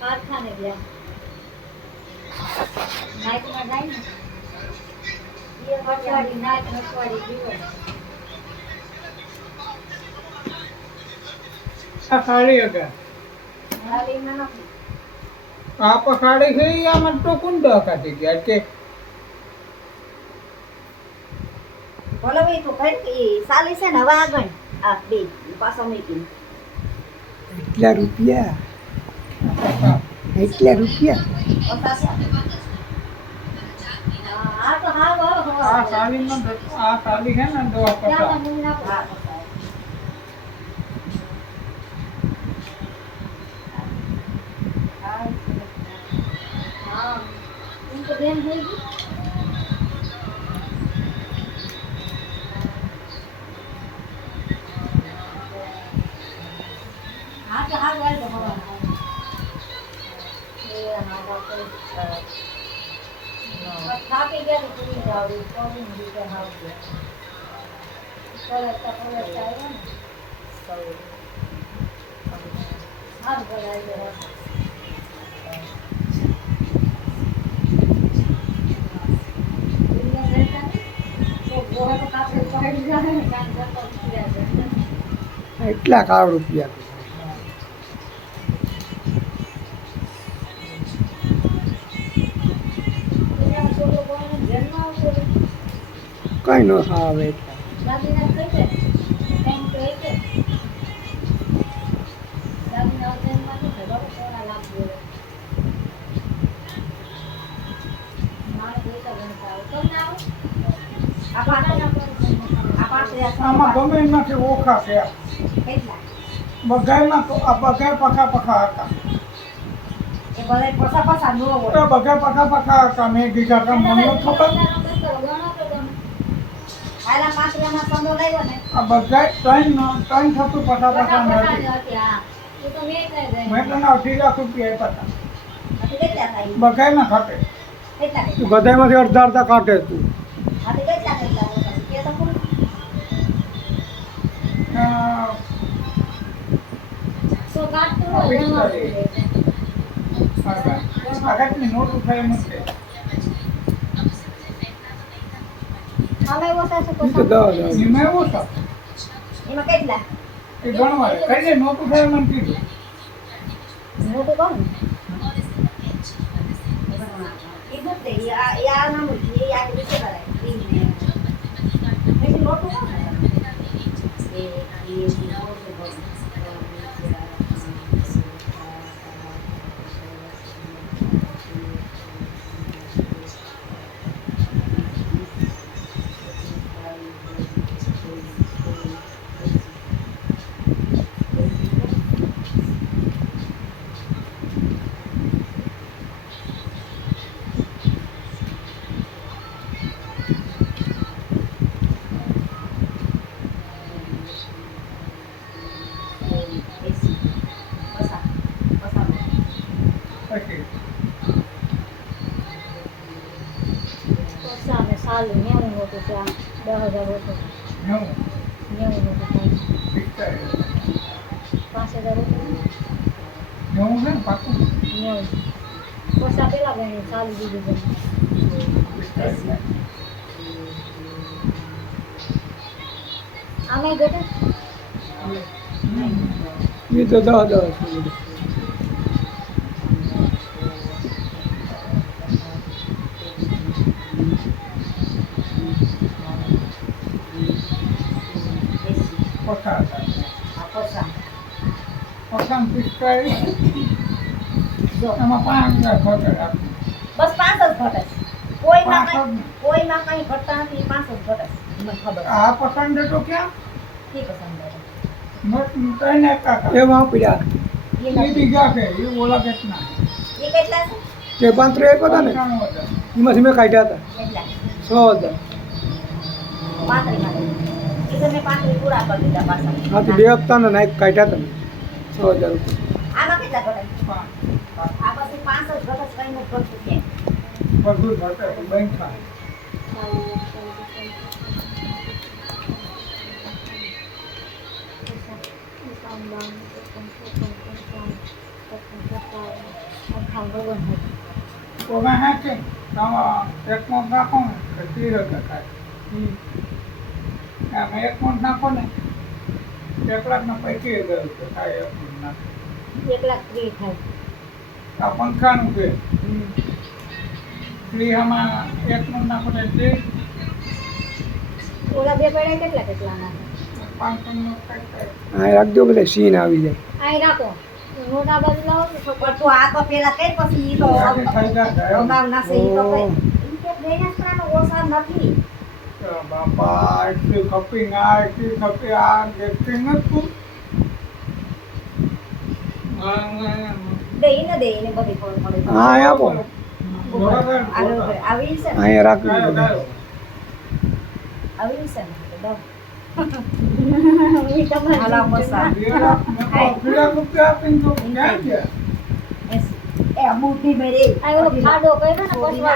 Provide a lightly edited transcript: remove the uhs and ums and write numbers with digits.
કારખાને ગયા નાઈટમાં જાય ને એ અઠવાડી નાઈટ અઠવાડી દિવસ આ ખાડી હતા હાલીમાં નથી આ પખાડી ગઈ આમાં તો કુંડ કાઢી ગયા કે બોલો ભાઈ તો કઈ સાલી છે ને હવે આગળ આ બે પાછો મૂકી એટલા રૂપિયા આ તો હાવ આ સાલીમાં આ સાલી છે ને દો પચાસ હા તો બેન થઈ ગઈ હા તો હાવ વાળ તો હવા એ અમારા કોઈ થાકી ગયા તો પૂરી જાવ કોની રીતે હાવ ગયા સરસ આવ્યા ને સૌ હાર બોલાવી ગયા એટલા કાળ રૂપિયા કઈ ન આવે એટલા આમાં ગમે એમાંથી ઓખા છે બગાઈમાં તો આ બગાઈ પખા પખા હતા એ બધા પસા પસા ન હોય તો બગાઈ પખા પખા હતા મેં કીધા કે મને ખબર આલા પાંચરામાં સંદો લાવ્યો ને આ બગાઈ ત્રણ થતું પખા પખા નથી મેં તને 80 લાખ રૂપિયા આપ્યા હતા કેટલા થાય બગાઈમાં ખાતે કેટલા તું બધામાંથી અડધા અડધા કાઢે તું કેટલા કે તો પૂરું સો કાટતો આગળની નોટ ઉઠાવી મૂકે અમે ઓછા છે ઈ તો દવા દવા એમાં એવું છે એમાં કેટલા એ ગણવા કઈ દે નોટ ઉઠાવી મને કીધું મોટું કોણ એ બતે યા નામ એ યા કે છે કરાય એ મોટું કોણ એ મોટું કોણ સાલ 90 હોતું ત્યાં 10,000 હોતું 90 હોતું 5,000 હોતું 90 છે પાકું 90 પૈસા પેલા ગણી સાલ દીધું આમે ઘટે એ તો દવા દવા છે બધું પચાસ પિસ્તાળીસ એમાં 5,000 ખર્ચ બસ 5 જ ઘટે કોઈમાં કઈ ઘટતા નથી 5 જ ઘટે મને ખબર આ પસંદ તો ક્યાં ઠીક પસંદ નોટ ત્રણ એકા એમાં પીડા એ બીજા છે એ ઓલા કેટલા એ કેટલા છે તે 35 આપ્યા હતા ને 95,000 એમાંથી મેં કાઢ્યા કેટલા હતા 100,000 પાંત્રી માં એ તમે પાંત્રી પૂરા કરી દીધા પાછા હા તો 2 હપ્તાના નાઈક કાઢ્યા હતા મેં 100,000 રૂપિયા આમાં કેટલા ઘટે આ પછી 5 જ ઘટે કઈ નું ઘટતું છે બધું ઘટે બેંક થાય તો મેં હે કે એક નોટ નાખો ને તો 30,000 થાય. આમાં એક નોટ નાખો ને 1,25,000 રૂપિયા થાય એક નોટ નાખો. 1,30,000 થાય. આ 95 છે. 30 આમાં એક નોટ નાખો ને 30. ઓલા બે પડ્યા કેટલા ના 500 નોટ થાય. હા રાખજો બધા સીન આવી જાય. આઈ રાખો નોટ આ બાજુ લાવો તો પણ તું આ તો પેલા કઈ પછી ઈ તો આજે થઈ જાય. અગાઉ ના ઈ તો કઈ ઈ કે બેનસરાનો ઓસા નથી. બાપા એટલી ખપી ના એટલી ખપી આ દેખતી નથી. દઈને બધી ખબર પડે. હા અહીં આપો આવી છે ને અહીંયા રાખજો બધા. આવી છે ને તો ઈ તમારે હાલા પસા એ બુટી મેરે આ ખાડો કર્યો ને પસવા